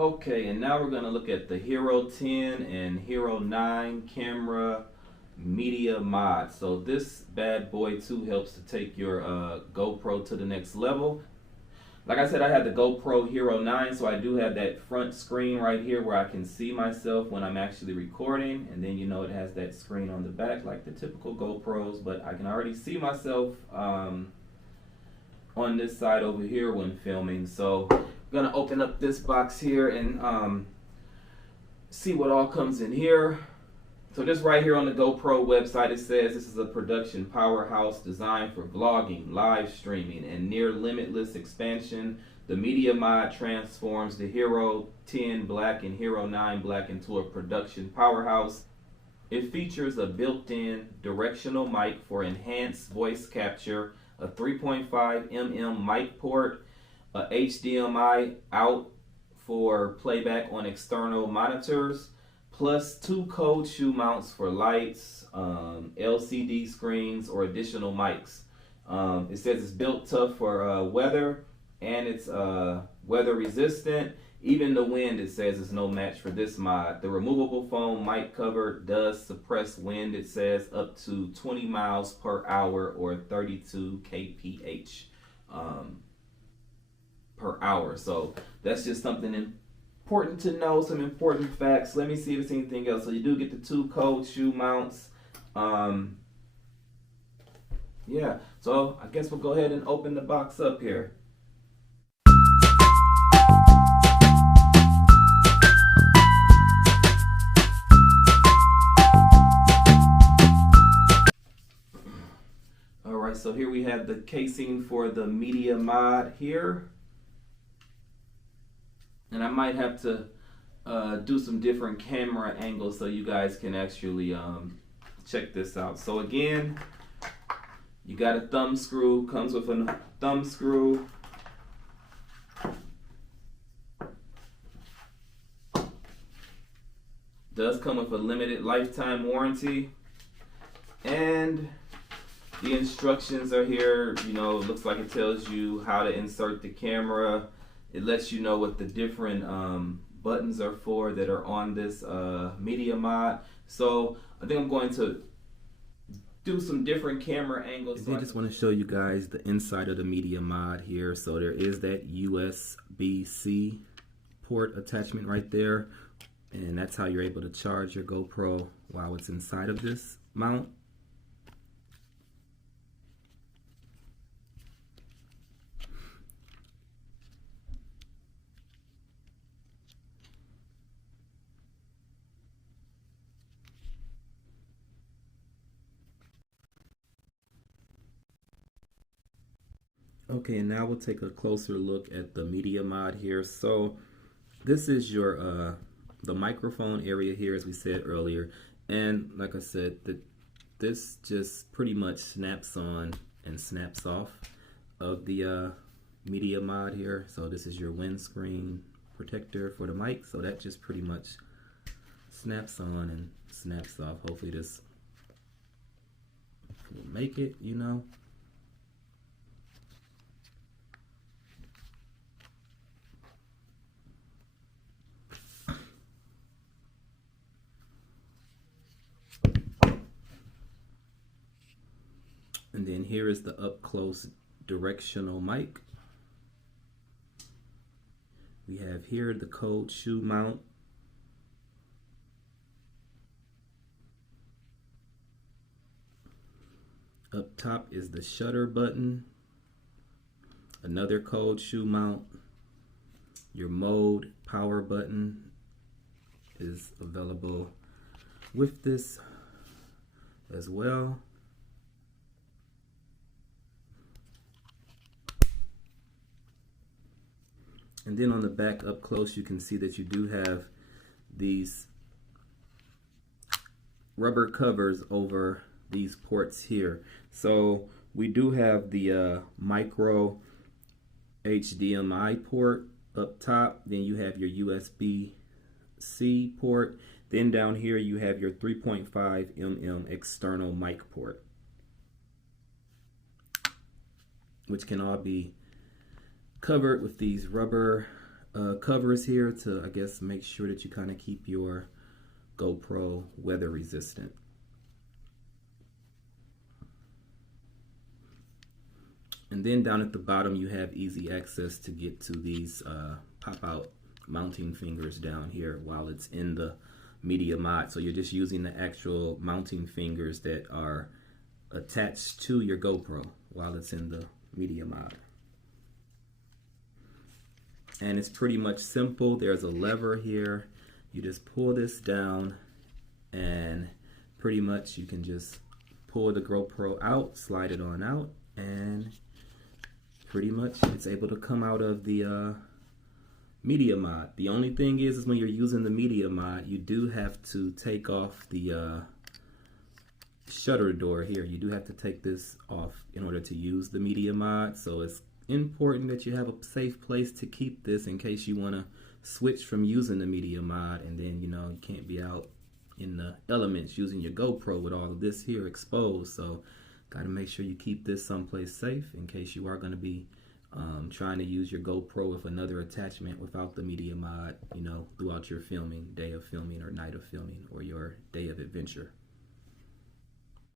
Okay, and now we're going to look at the Hero 10 and Hero 9 camera media mod. So this bad boy too helps to take your GoPro to the next level. Like I said, I have the GoPro Hero 9, so I do have that front screen right here where I can see myself when I'm actually recording, and then it has that screen on the back like the typical GoPros, but I can already see myself on this side over here when filming. So I'm gonna open up this box here and see what all comes in here. So just right here on the GoPro website, it says this is a production powerhouse designed for vlogging, live streaming, and near limitless expansion. The Media Mod transforms the Hero 10 Black and Hero 9 Black into a production powerhouse. It features a built-in directional mic for enhanced voice capture, a 3.5mm mic port, a HDMI out for playback on external monitors, plus 2 cold shoe mounts for lights, LCD screens, or additional mics. It says it's built tough for weather, and it's weather resistant. Even the wind, it says, is no match for this mod. The removable foam mic cover does suppress wind, it says, up to 20 miles per hour or 32 kph per hour. So that's just something important to know, some important facts. Let me see if it's anything else. So you do get the 2 cold shoe mounts. Yeah, so I guess we'll go ahead and open the box up here. Alright, so here we have the casing for the Media Mod here. And I might have to do some different camera angles so you guys can actually check this out. So again, you got a thumb screw, comes with a thumb screw. Does come with a limited lifetime warranty. And the instructions are here. It looks like it tells you how to insert the camera. It lets you know what the different buttons are for that are on this Media Mod. So I think I'm going to do some different camera angles. I just want to show you guys the inside of the Media Mod here. So there is that USB-C port attachment right there, and that's how you're able to charge your GoPro while it's inside of this mount. Okay, and now we'll take a closer look at the Media Mod here. So this is your the microphone area here, as we said earlier, and like I said, this just pretty much snaps on and snaps off of the Media Mod here. So this is your windscreen protector for the mic, so that just pretty much snaps on and snaps off. Hopefully this will make it, And then here is the up close directional mic. We have here the cold shoe mount. Up top is the shutter button. Another cold shoe mount. Your mode power button is available with this as well. And then on the back up close, you can see that you do have these rubber covers over these ports here. So we do have the micro HDMI port up top. Then you have your USB-C port. Then down here you have your 3.5mm external mic port, which can all be covered with these rubber covers here to, I guess, make sure that you kind of keep your GoPro weather resistant. And then down at the bottom you have easy access to get to these pop out mounting fingers down here while it's in the Media Mod. So you're just using the actual mounting fingers that are attached to your GoPro while it's in the Media Mod. And it's pretty much simple. There's a lever here. You just pull this down and pretty much you can just pull the GoPro out, slide it on out, and pretty much it's able to come out of the Media Mod. The only thing is when you're using the Media Mod, you do have to take off the shutter door here. You do have to take this off in order to use the Media Mod. So it's important that you have a safe place to keep this in case you want to switch from using the Media Mod and then, you know, you can't be out in the elements using your GoPro with all of this here exposed. So got to make sure you keep this someplace safe in case you are going to be trying to use your GoPro with another attachment without the Media Mod, you know, throughout your filming, day of filming or night of filming or your day of adventure.